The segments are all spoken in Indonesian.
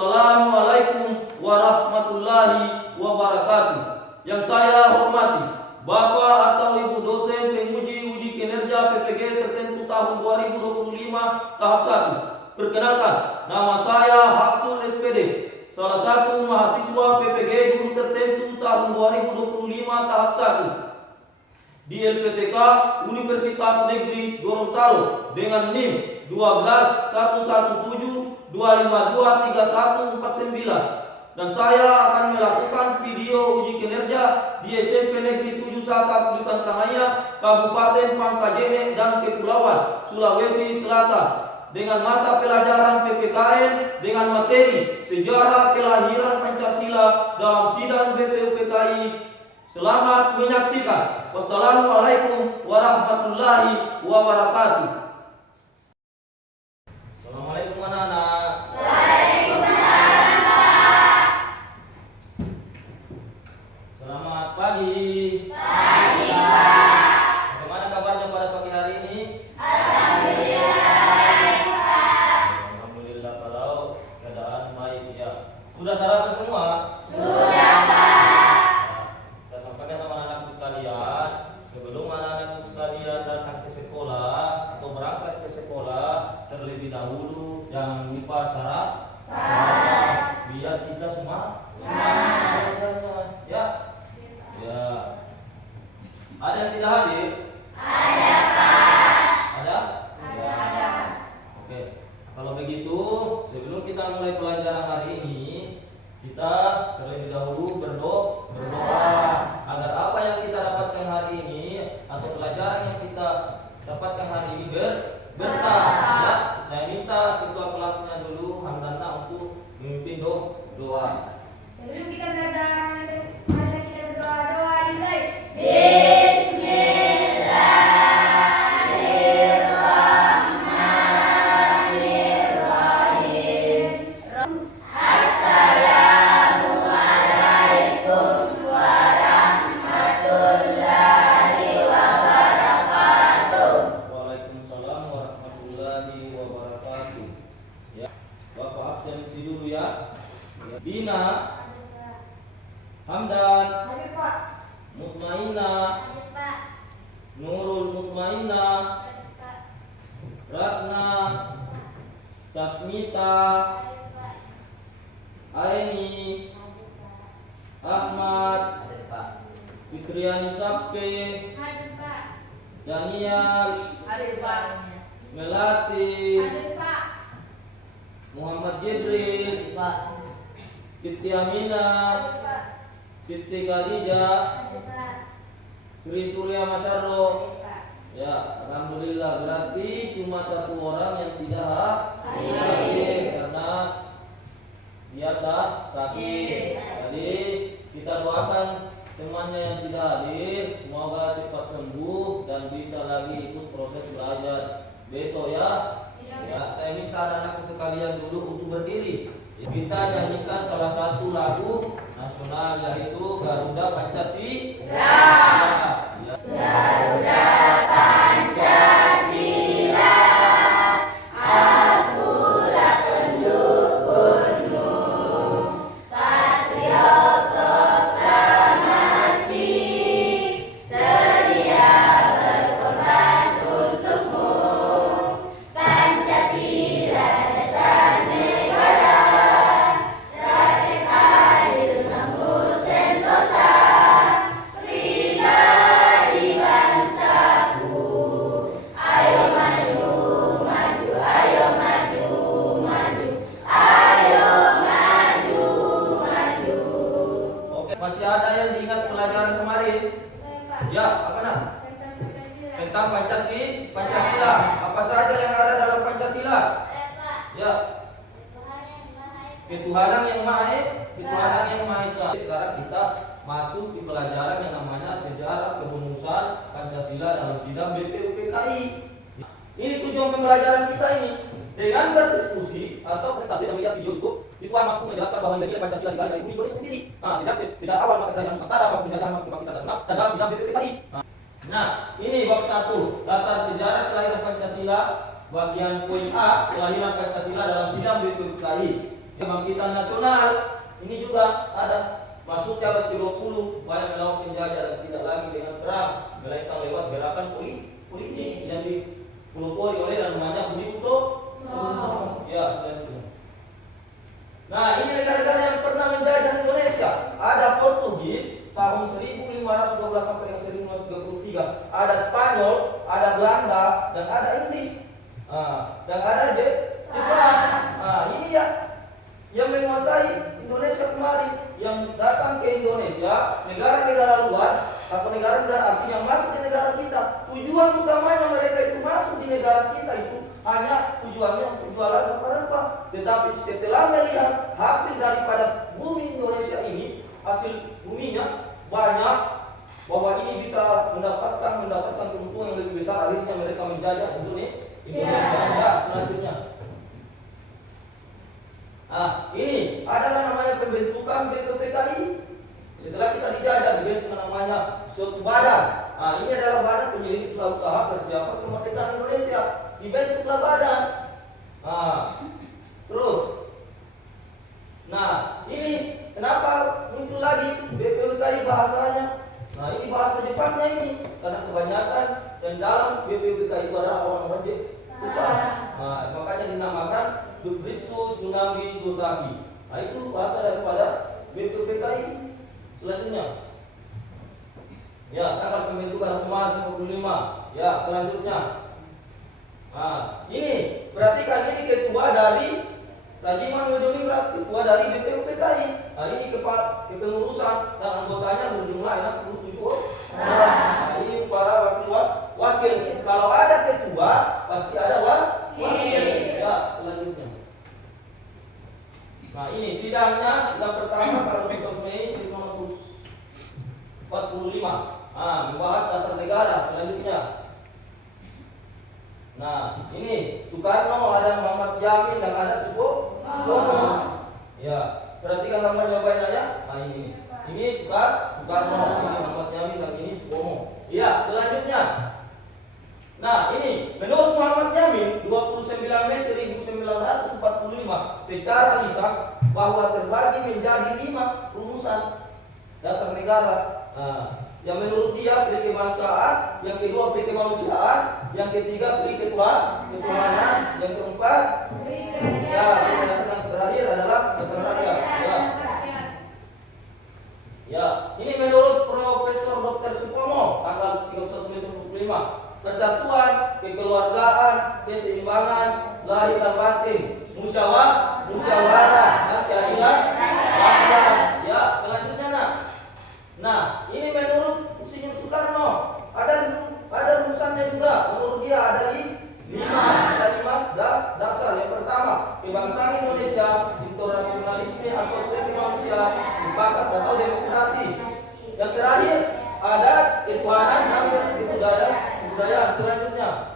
Assalamualaikum warahmatullahi wabarakatuh. Yang saya hormati Bapak atau Ibu dosen penguji uji kinerja PPG tertentu tahun 2025 tahap 1. Perkenalkan, nama saya Haksul SPD, salah satu mahasiswa PPG guru tertentu tahun 2025 tahap 1 di LPTK Universitas Negeri Gorontalo dengan NIM 12.117.252.3149, dan saya akan melakukan video uji kinerja di SMP Negeri 7 Saka Kulikan Tangaya, Kabupaten Pangkajene dan Kepulauan Sulawesi Selatan dengan mata pelajaran PPKN dengan materi Sejarah Kelahiran Pancasila dalam sidang BPUPKI. Selamat menyaksikan. Wassalamualaikum warahmatullahi wabarakatuh. Assalamualaikum anak-anak. Waalaikumsalam, Pak. Selamat pagi. Pagi, Pak. Bagaimana kabarnya pada pagi hari ini? Alhamdulillah baik, Pak. Alhamdulillah kalau keadaan baik ya. Sudah sarapan semua? Sudah, Pak. Saya sampaikan sama anak-anakku sekalian, sebelum anak-anakku sekalian datang ke sekolah atau berangkat ke sekolah, terlebih dahulu jangan lupa sarapan biar kita semua belajarnya ya. Ya. Ada yang tidak hadir? Ada, Pak. Ada? Ada. Oke. Kalau begitu, sebelum kita mulai pelajaran hari ini, kita terlebih dahulu berdoa agar apa yang kita dapatkan hari ini atau pelajaran yang kita dapatkan hari ini berkah. Ya, saya minta ketua kelasnya dulu Hamdana untuk memimpin doa. Sebelum kita belajar, marilah kita berdoa yang baik. Bismillahirrahmanirrahim. Assalamualaikum warahmatullahi wabarakatuh. Waalaikumsalam warahmatullahi wabarakatuh. Ya, Bapak absensi dulu ya. Bina, Hamdan, Hadir, Pak. Mutmainah, Hadir, Pak. Nurul Mutmainah, Hadir, Pak. Ratna, Tasmita, Hadir, Pak. Aini, Hadir, Pak. Ahmad, Hadir, Pak. Fitriani Sapke, Hadir, Pak. Daniel, Hadir, Pak. Melati, Hadir, Pak. Muhammad Jibril, Pak. Siti Aminah, Hadir, Pak. Siti Khadijah, Hadir, Pak. Sri Surya Masyarro. Hadir, Pak. Ya, alhamdulillah berarti cuma satu orang yang tidak Hadir. hadir karena biasa sakit. Iya. Jadi kita doakan temannya yang tidak hadir semoga cepat sembuh dan bisa lagi ikut proses belajar besok ya. Ya, saya minta anak-anakku sekalian dulu untuk berdiri. Kita nyanyikan salah satu lagu nasional yaitu Garuda Pancasila. Ya. Garuda Pancasila, akulah pendukungmu, patriot proklamasi, sedia berkorban untukmu. Pancasila dasar negara, rakyat adil makmur sentosa, pribadi bangsaku. Ayo maju, maju, ayo maju, maju, ayo maju, maju. Oke, masih ada yang diingat pelajaran kemarin? Ya, apa nak? Tentang Pancasila. Apa saja yang ada dalam Pancasila? Ya, ketuhanan yang Maha Esa. Sekarang kita masuk di pelajaran yang namanya sejarah perumusan Pancasila dalam sidang BPUPKI. Ini tujuan pembelajaran kita ini. Dengan berdiskusi atau presentasi dan melihat video YouTube, siswa mampu menjelaskan bahwa nilai Pancasila digali dari Indonesia sendiri. Nah, tidak awal masa kerajaan Nusantara, masa penjajahan, masa kebangkitan nasional, dan dalam sidang BPUPKI. Nah, ini bab 1, latar sejarah kelahiran Pancasila, bagian poin A, kelahiran Pancasila dalam sidang BPUPKI. Kebangkitan Nasional ini juga ada masuk abad ke-20, banyak melakukan penjajah dan tidak lagi dengan perang, melainkan lewat gerakan politik yang dipelopori oleh dan namanya Budi Utomo. Ya, selanjutnya. Nah, ini negara-negara yang pernah menjajah Indonesia. Ada Portugis tahun 1512 sampai dengan 1533. Ada Spanyol, ada Belanda, dan ada Inggris. Dan ada Jepang. Ini ya yang menguasai Indonesia kemarin, yang datang ke Indonesia, negara-negara luar atau negara-negara asing yang masuk di negara kita. Tujuan utamanya mereka itu masuk di negara kita itu hanya tujuannya untuk jualan rempah-rempah. Tetapi setelah melihat hasil daripada bumi Indonesia ini, hasil buminya banyak, bahwa ini bisa mendapatkan keuntungan yang lebih besar, akhirnya mereka menjajah Indonesia. Ya, selanjutnya. Ini adalah namanya pembentukan BPPKI. Setelah kita dijajah, dibentuk namanya suatu badan. Ini adalah badan penyelidik usaha persiapan kemerdekaan Indonesia. Dibentuklah badan. Terus. Nah, ini kenapa muncul lagi BPPKI bahasanya? Nah, ini bahasa Jepangnya ini, karena kebanyakan yang dalam BPPKI itu adalah orang-orang Jepang. Makanya dinamakan Dubritsu Tsunami Sosaki. Nah, itu bahasa daripada BPPKI. Selanjutnya, ya, tanggal pembentukan Maret 45. Ya, selanjutnya. Ini perhatikan, ini ketua dari Rajiman Widodingrat, ketua dari BPUPKI. Ini kepengurusan dan anggotanya berjumlah 67 orang. Ini para wakil. Kalau ada ketua, pasti ada wakil. Ya, selanjutnya. Nah, ini sidang pertama tanggal 1 Mei 1945. Membahas dasar negara. Selanjutnya. Nah, ini Soekarno, ada Muhammad Yamin, dan ada Supomo. Ya, perhatikan gambarnya baik-baik. Ini Soekarno, ini Muhammad Yamin, dan ini Supomo. Ya, selanjutnya. Nah, ini menurut Muhammad Yamin 29 Mei 1945 secara lisan bahwa terbagi menjadi 5 rumusan dasar negara. Yang menurut dia peri kebangsaan, yang kedua peri kemanusiaan, yang ketiga peri ketuhanan, yang keempat yang terakhir adalah keterrakyat. Ya, ini menurut Profesor Dr. Supomo tanggal 31 Mei 1945. Persatuan, kekeluargaan, keseimbangan, lahir dan batin, musyawarah, dan keadilan rakyat. Ya, selanjutnya Nah, ini menurut Insinyur Soekarno ada rumusannya juga. Menurut dia ada 5 dasar. Yang pertama, kebangsaan Indonesia, internasionalisme atau kemanusiaan, mufakat atau demokrasi. Yang terakhir ada ketuhanan dan kebudayaan. Selanjutnya.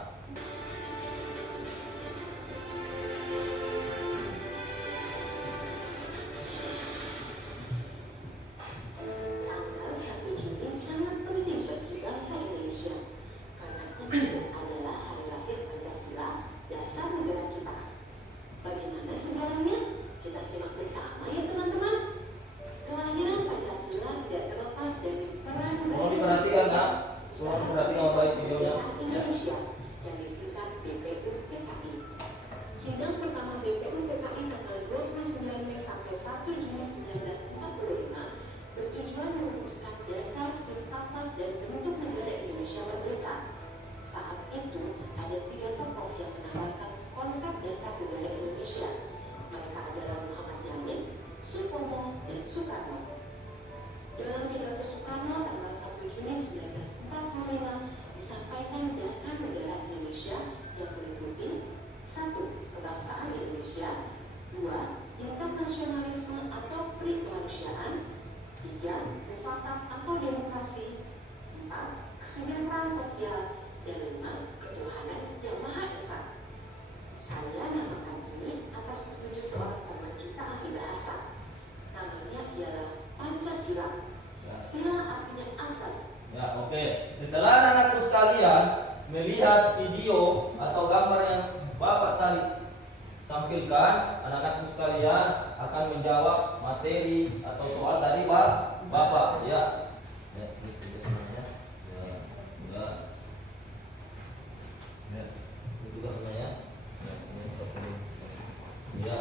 Sidang pertama BPUPKI tanggal 29 Mei sampai 1 Juni 1945 bertujuan merumuskan dasar, filsafat, dan bentuk negara Indonesia merdeka. Saat itu ada 3 tokoh yang menawarkan konsep dasar negara Indonesia. Mereka adalah Muhammad Yamin, Supomo, dan Soekarno. Dalam pidato Soekarno tanggal 1 Juni 1945 disampaikan dasar negara Indonesia yang meliputi 1. Kebangsaan Indonesia, 2. Internasionalisme atau kemanusiaan, 3. Mufakat atau demokrasi, 4. Kesejahteraan sosial, dan 5. Ketuhanan yang Maha Esa. Saya namakan ini atas petunjuk seorang teman kita ahli bahasa. Namanya ialah Pancasila. Sila artinya asas. Ya, oke. Setelah anak-anakku sekalian melihat video atau gambar yang Bapak tadi tampilkan, anak-anakku sekalian akan menjawab materi atau soal dari Bapak ya. Ya, ini tulisannya. Ya, ya. Ya, ini juga sebenarnya. Ya, ini seperti ini. Ya.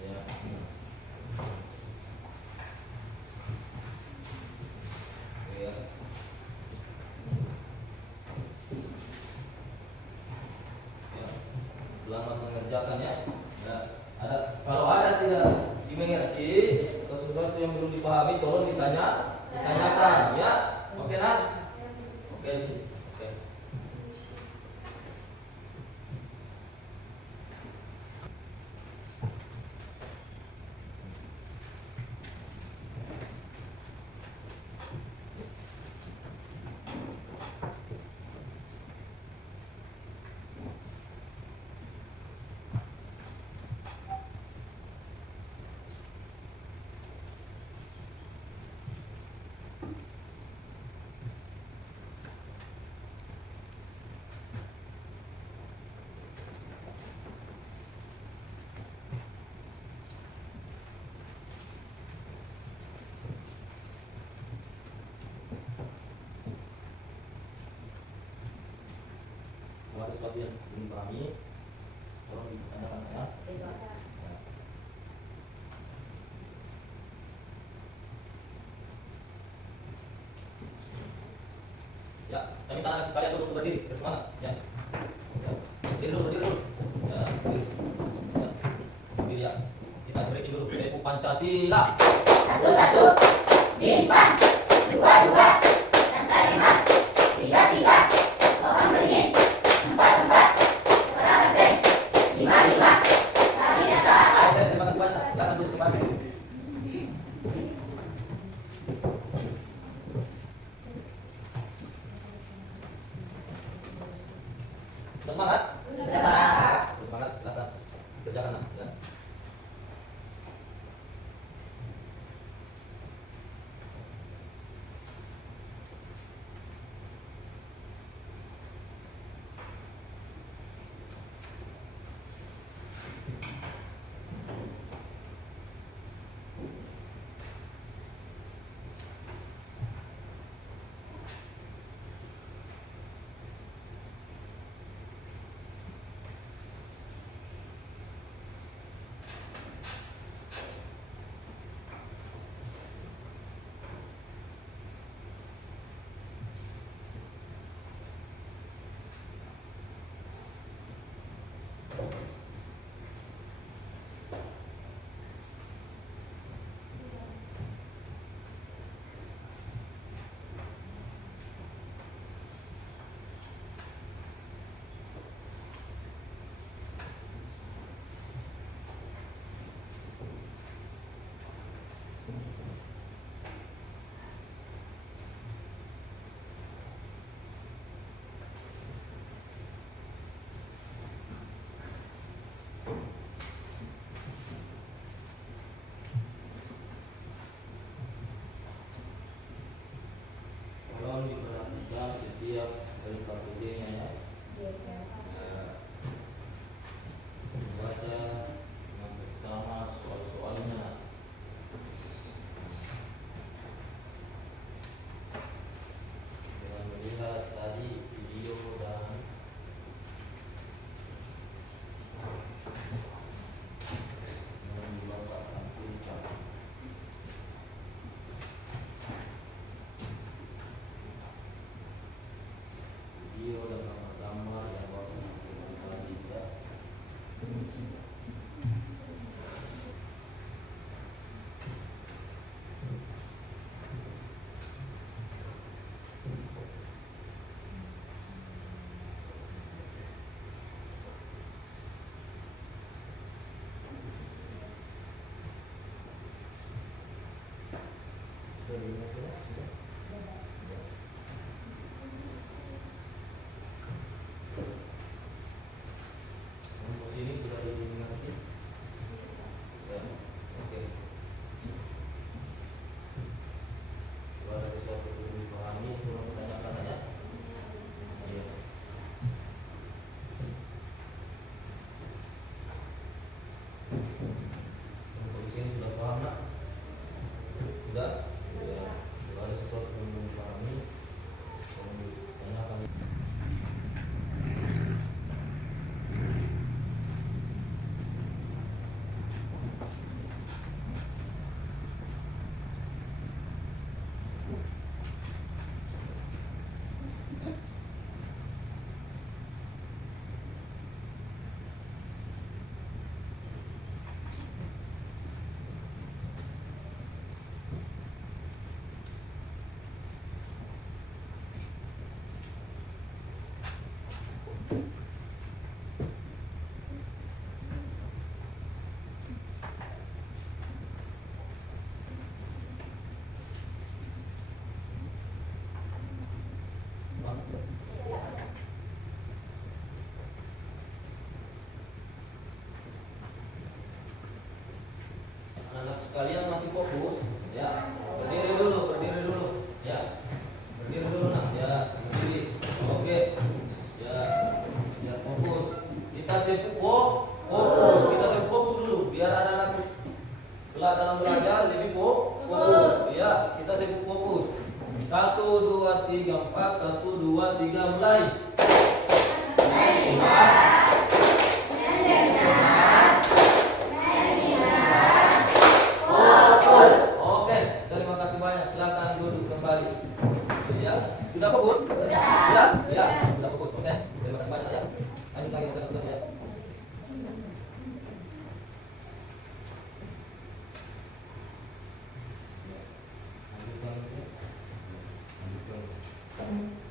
Ya. Ya. Selamat mengerjakan ya. Ya. Kalau ada tidak dimengerti atau sesuatu yang belum dipahami, tolong ditanyakan ya. Oke nak? Oke. Oke. Kalau ada sesuatu yang belum dipahami, tolong ditanyakan ya. Ya. Ya, saya minta anak sekalian dulu berdiri, bersemangat. Ya. Ya. Berdiri dulu. Ya, berdiri. Ya. Berdiri ya. Kita breaking dulu. Tempo Pancasila. 1 bintang 2 santai mas 3 pohon beringin 4 orang penting 5 kali naga Terima kasih banyak. Silakan duduk kembali. Semangat. Semangat. Silakan kerjakan nak. Ya. Tolong diperhatikan setiap dari kartunya ya. Baca dengan bersama soal-soalnya. Dengan melihat tadi video dan Bapak tampilkan. Video dan gambar yang Bapak tampilkan tadi ya. Untuk ini sudah dimengerti? Ya, oke. sekalian masih fokus, ya. Berdiri dulu, ya. Berdiri dulu nak, ya. Berdiri. Oke, ya. Biar fokus. Kita fokus. Kita fokus dulu, biar anak-anak kelak dalam belajar lebih fokus. Ya, kita fokus. 1, 2, 3, 4. 1, 2, 3, mulai. Oke, terima kasih banyak. Silakan duduk kembali. Ya, sudah fokus? Sudah? Ya, sudah fokus. Oke, terima kasih banyak ya. Lanjut lagi kita tugas ya.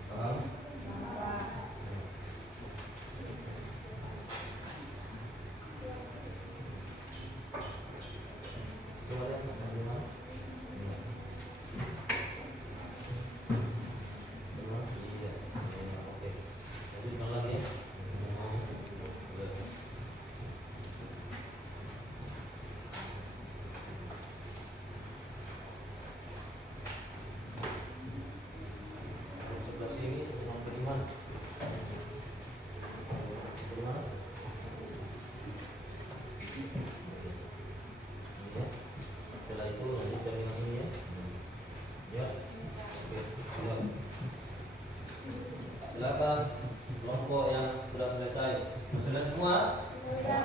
Paham? Sebelah sini mau ke mana? Bagaimana? Ya. Setelah itu lanjutkan dengan ini ya. Ya. Oke, siap. Silakan kelompok yang sudah selesai. Sudah semua? Ya.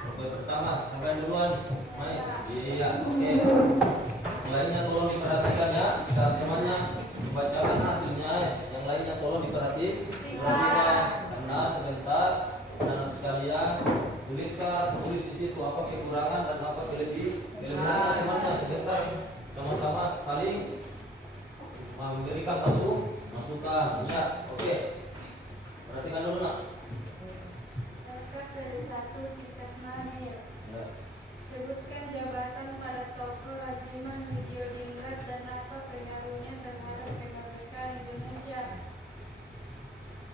Kelompok pertama, sampai duluan. Main. Iya, oke. Lainnya tolong diperhatikan ya. Saat temannya bacakan hasilnya, yang lainnya tolong diperhatikan karena sebentar anak sekalian tulis di situ apa kekurangan dan apa kelebihannya temannya, sebentar sama-sama saling memberikan masukan ya. Oke, perhatikan dulu nak. Langkah dari 1, Tingkat Mahir. Ya. Sebutkan jabatan pada tokoh Rajiman Widyodingrat dan apa pengaruhnya terhadap kemerdekaan Indonesia.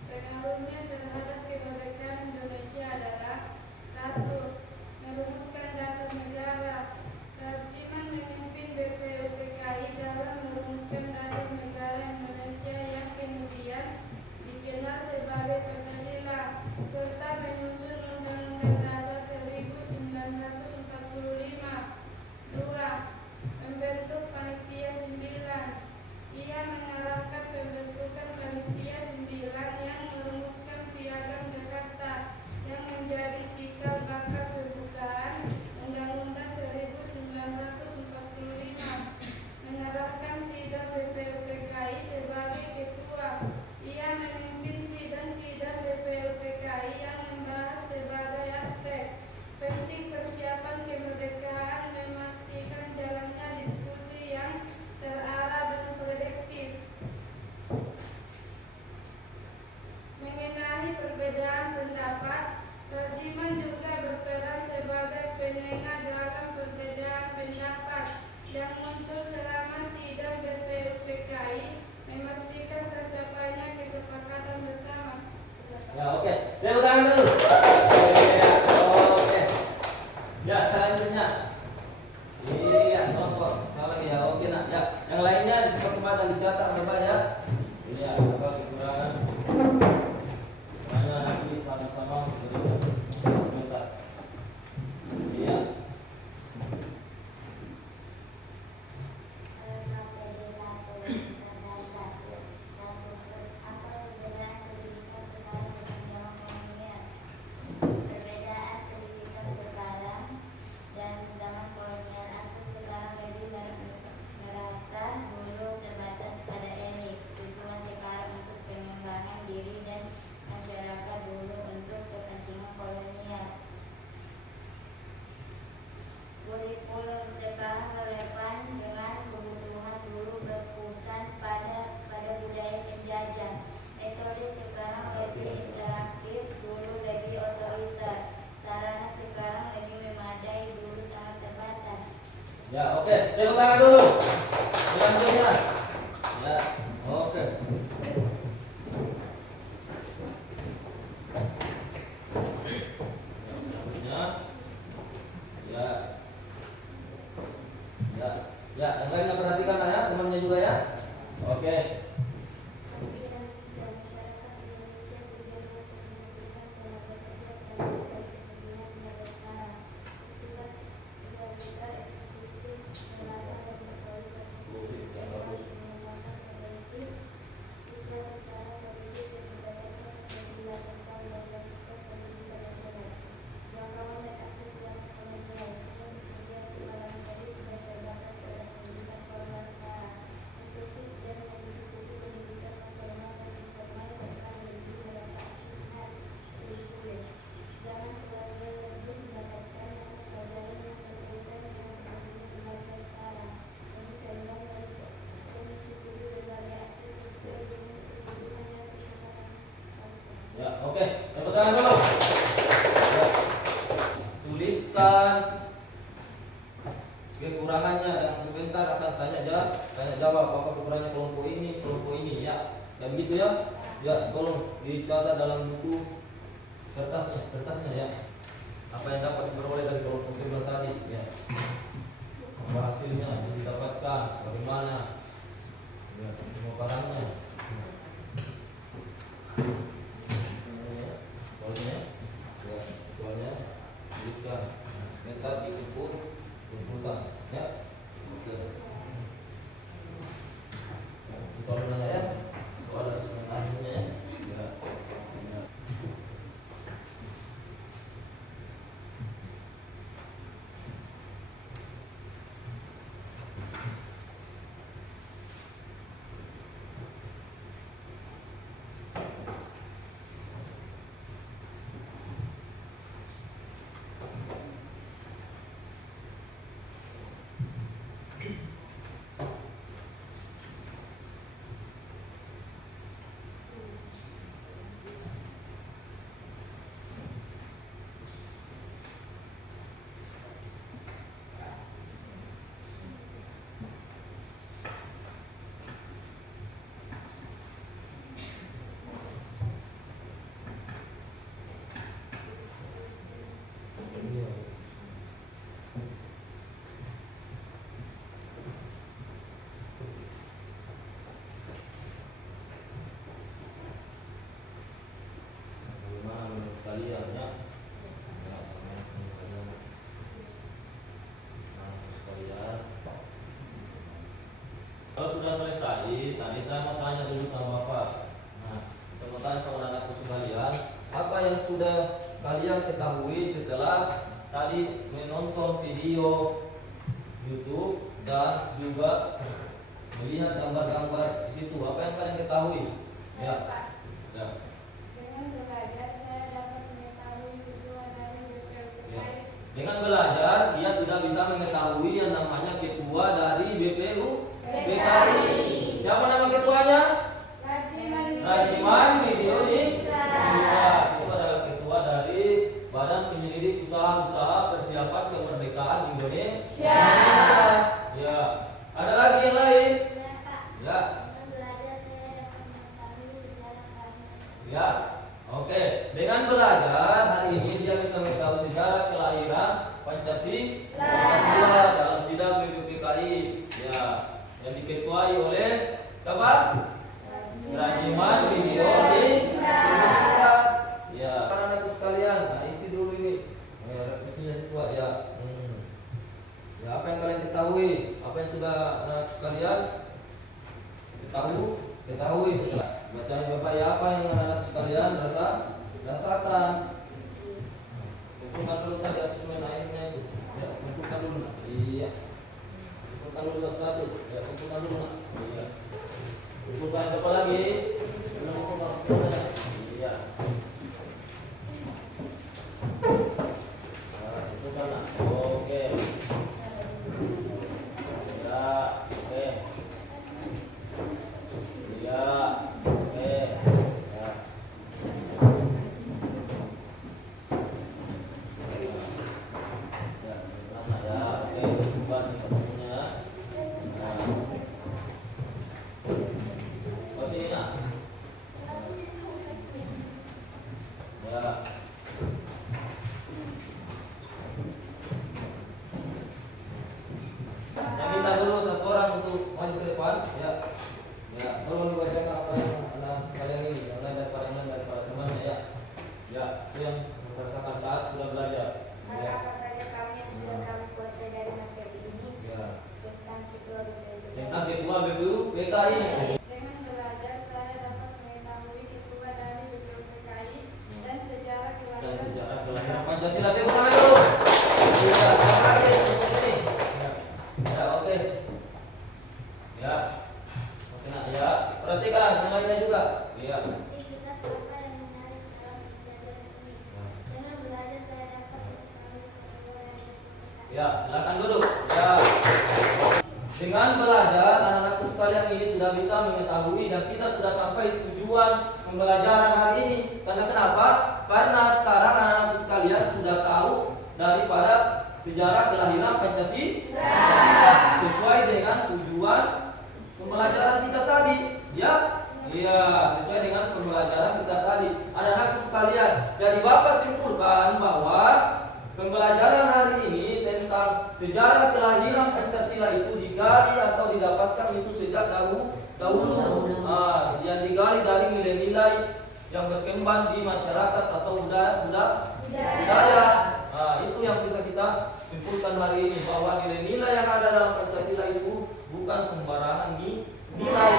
Pengaruhnya terhadap kemerdekaan Indonesia adalah 1. Merumuskan dasar negara. Rajiman memimpin BPUPKI dalam merumuskan dasar negara Indonesia yang kemudian dikenal sebagai Pancasila, serta menyusun Undang-Undang Dasar 1945. 2. Membentuk Panitia 9. Ia mengarahkan pembentukan Panitia 9 yang merumuskan Piagam Jakarta yang menjadi cikal bakal pembukaan Undang-Undang 1945. Mengarahkan sidang BPUPKI sebagai ketua. Ia memimpin sidang-sidang BPUPKI yang membahas sebagai aspek penting persiapan kemerdekaan, memastikan jalannya diskusi yang terarah dan produktif. Mengenai perbedaan pendapat, Rajiman juga berperan sebagai penengah dalam perbedaan pendapat yang muncul selama sidang BPUPKI, memastikan tercapainya kesepakatan bersama. Ya, oke. Tepuk tangan dulu. Ya, oke. Ya, selanjutnya. Iya, kelompok. Kalau lagi ya, oke nak. Ya, yang lainnya disebut kembali dicatat Bapak ya. Ini ya, Bapak kekurangan. Mana nanti sama-sama bentar. Iya. Kurikulum sekarang relevan dengan kebutuhan dulu, berpusat pada budaya penjajah. Metode sekarang lebih interaktif, dulu lebih otoriter. Sarana sekarang lebih memadai, dulu sangat terbatas. Ya, oke. Tepuk tangan dulu. Selanjutnya. Ya, oke. Selanjutnya. Ya. Ya, ya, yang lainnya perhatikan lah ya, temannya juga ya. Oke. Ya, oke. Tepuk tangan dulu. Ya. Tuliskan kekurangannya dan sebentar akan tanya jawab apa kekurangannya kelompok ini ya. Dan begitu ya. Ya, tolong dicatat dalam buku kertasnya ya. Apa yang dapat diperoleh dari kelompok sebelah tadi ya. Apa hasilnya yang didapatkan, bagaimana ya, semua barangnya. Soalnya tuliskan sebentar kumpulkan ya. Oke. Soal mana ya? Soal sebenarnya ya. Ya. Bagaimana menurut kalian ya? Ya, sekalian. Kalau sudah selesai, tadi saya mau tanya dulu sama Bapak. Nah, saya mau tanya sama anakku sekalian, apa yang sudah kalian ketahui setelah tadi menonton video YouTube dan juga melihat gambar-gambar di situ? Apa yang kalian ketahui? Ya. Pak, Ya. dengan belajar saya dapat mengetahui ketua dari BPUPKI. Ya. Dengan belajar, dia sudah bisa mengetahui yang namanya ketua dari BPUPKI. Siapa nama ketuanya? Rajiman Widyodiningrat. Itu adalah ketua dari Badan Penyelidik Usaha-usaha Persiapan Kemerdekaan Indonesia. Ya. Ada lagi yang lain? Ya. Ya. Oke. Dengan belajar hari ini dia bisa mengetahui sejarah kelahiran Pancasila dalam sidang BPUPKI. Ya. Yang diketuai oleh siapa? Rajiman Widyodiningrat. Ya. Anak-anak sekalian, nah isi dulu ini. Revisinya siswa ya. Ya, apa yang kalian ketahui? Apa yang sudah anak sekalian ketahui? Bacain Bapak ya, apa yang anak sekalian rasakan. Kumpulkan dulu tadi asesmen akhirnya itu. Ya, kumpulkan dulu. Iya. Kumpulkan dulu satu-satu. Ya, kumpulkan dulu. Iya. Kumpulkan apa lagi? Iya. Nah, kumpulkan lah. Oke. Ya, oke. Ya, oke. Ya. Ya, lama ya. Oke, bukan ketemunya. Nah. Oh, sini nak. Minimal BPKI. Dengan belajar saya dapat mengetahui hikmah dari BPKI dan sejarah Dan kelahiran sejarah kelahiran Pancasila. Tepuk tangan dulu. Ya, terima kasih untuk ini. Ya, oke. Ya. Oke, nah, ya. Perhatikan yang lainnya juga. Ya. Aktivitas apa yang menarik dalam pembelajaran ini? Dengan belajar saya dapat mengetahui sejarah dan sejarah. Ya, silakan duduk. Ya. Dengan belajar, anak-anakku sekalian ini sudah bisa mengetahui dan kita sudah sampai tujuan pembelajaran hari ini. Karena kenapa? Karena sekarang anak-anakku sekalian sudah tahu daripada sejarah kelahiran Pancasila sesuai dengan tujuan pembelajaran kita tadi. Ya, iya, sesuai dengan pembelajaran kita tadi. Anak-anakku sekalian, jadi Bapak simpulkan bahwa pembelajaran hari ini tentang sejarah kelahiran Pancasila itu digali atau didapatkan itu sejak dahulu. Yang digali dari nilai-nilai yang berkembang di masyarakat atau budaya. Itu yang bisa kita simpulkan hari ini, bahwa nilai-nilai yang ada dalam Pancasila itu bukan sembarangan nilai.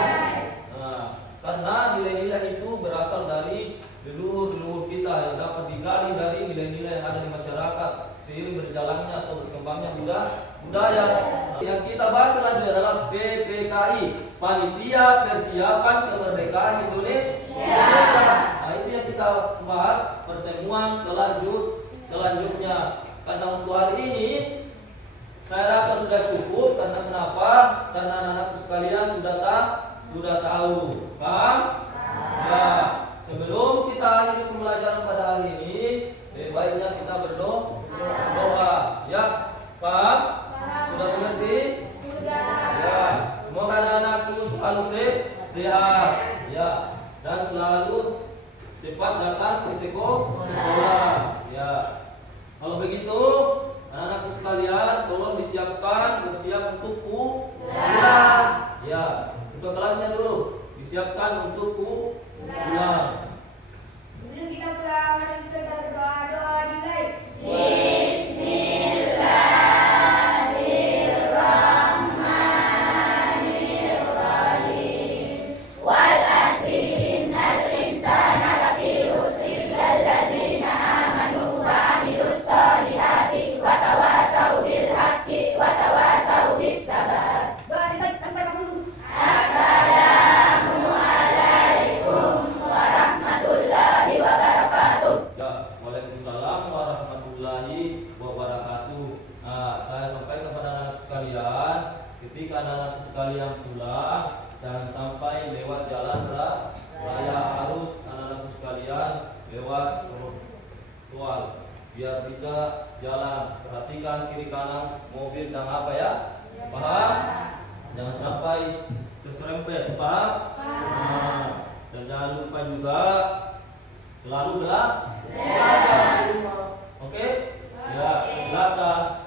Karena nilai-nilai itu berasal dari leluhur kita yang dapat digali dari nilai-nilai yang ada di masyarakat seiring berjalannya atau berkembangnya budaya. Yang kita bahas selanjutnya adalah PPKI, Panitia Persiapan Kemerdekaan Indonesia. Nah, itu yang kita bahas pertemuan selanjutnya. Karena untuk hari ini saya rasa sudah cukup. Karena kenapa? Karena anak-anakku sekalian sudah tahu. Paham? Ya. Sebelum kita akhiri pembelajaran pada hari ini, lebih baiknya kita berdoa. Ya, paham? Sudah mengerti? Sudah. Ya. Semoga anak-anakku selalu sehat. Ya. Dan selalu cepat datang ke sekolah. Ya. Kalau begitu, anak-anakku sekalian, tolong bersiap untuk pulang. Ya. Untuk kelasnya dulu disiapkan untuk pulang. Sebelum kita pulang, mari kita berdoa dimulai. Waalaikumsalam warahmatullahi wabarakatuh. Saya sampaikan kepada anak sekalian, ketika anak sekalian pulang, jangan sampai lewat jalan raya, harus anak sekalian lewat trotoar biar bisa jalan. Perhatikan kiri kanan mobil dan apa ya? Paham? Jangan sampai terserempet, paham? Dan jangan lupa juga selalu belajar. Oke? Ya, silakan.